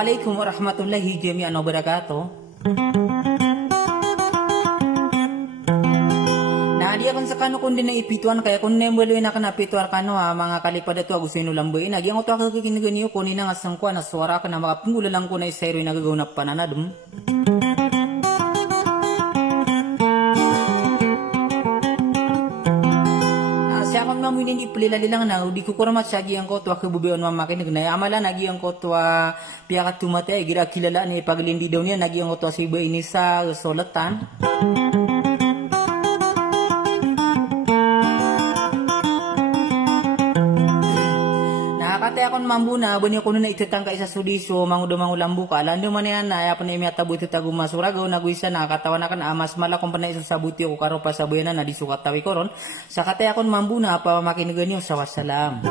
Assalamualaikum warahmatullahi jami'an wabarakatuh. Nah dia kan sakano kun din na ipituan kaya kun nembelo na kan apituar kano mga kalipada to agusino lamboy nagi ang to akakikinigani ko ni nga sangkwa na suara ka na makapungula lang ko na isayro na gagawin na pananadum. Siya kung mamunin di pelilali lang na di ko kurang masyagi ang ko to akabubeon mamakin na amala nagi ang ko to piakat tumate gira kilala ni paglindi daw niya nagi ang ko to si iba ini sa solatan. Nakakatay akong mambuna banyo ko na itatang ka isa sudiso mangudo mangulambu ka lando man yan na yapon na imiatabu ito tagu masuragaw naguisa nakakatawa na kan amas malakong panay isasabuti ko karo pa sa buyanan na disukat tawi koron sa katay akong mambuna pa makinigan niyo sa wassalam.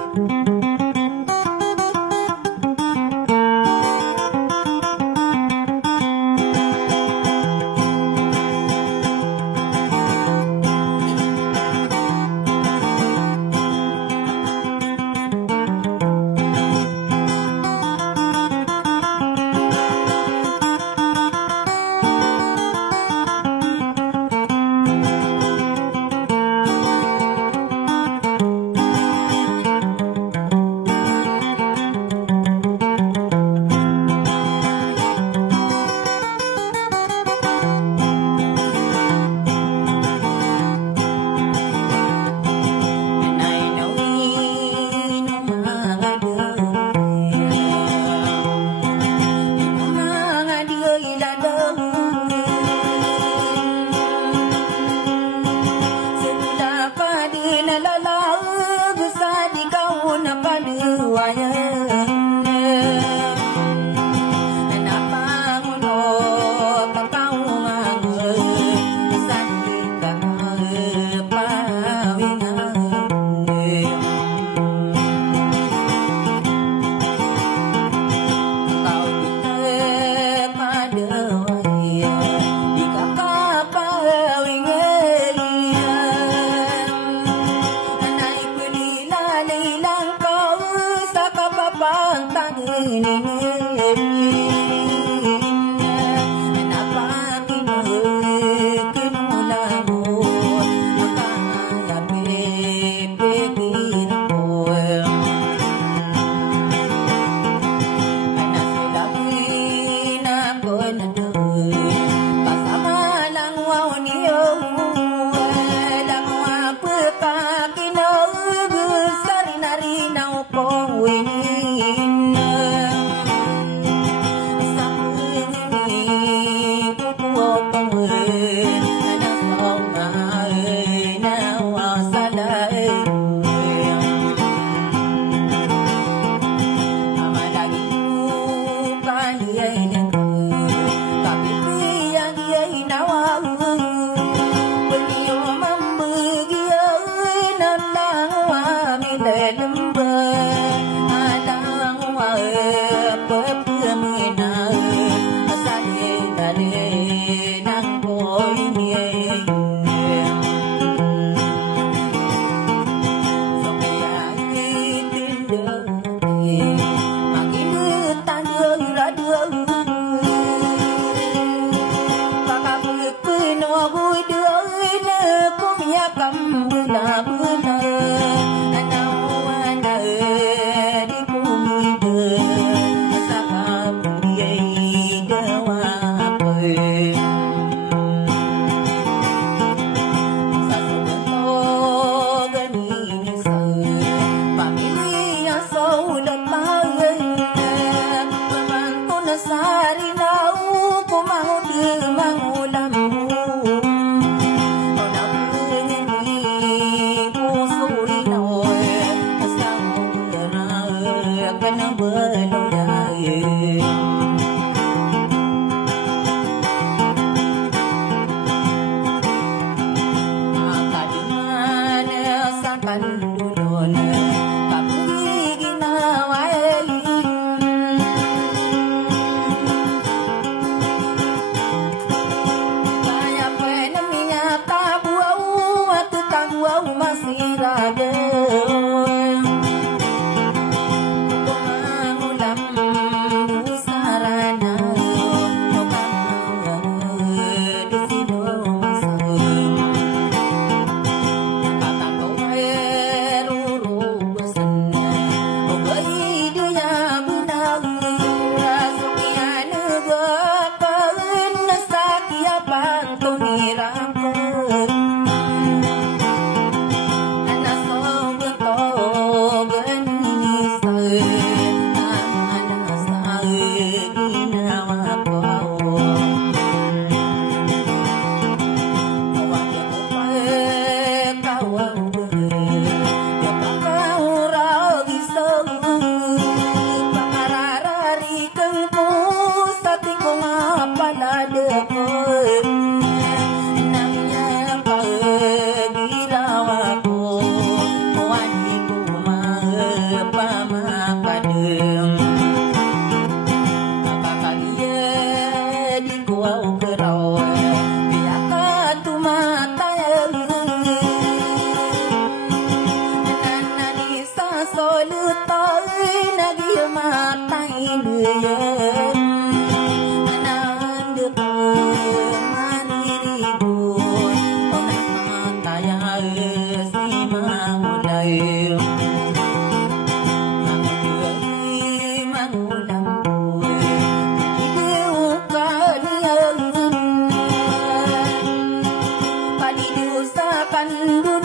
Dulu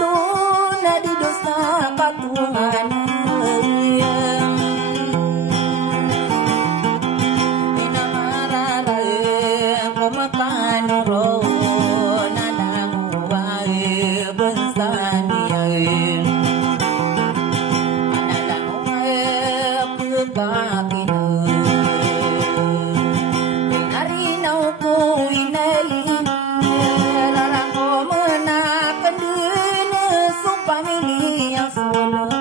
na di dosa patungan inamarara kumakan ro nanamuay bensaniay analamuay pagkakinay pinarinaw ko inay larang ko pamilya solo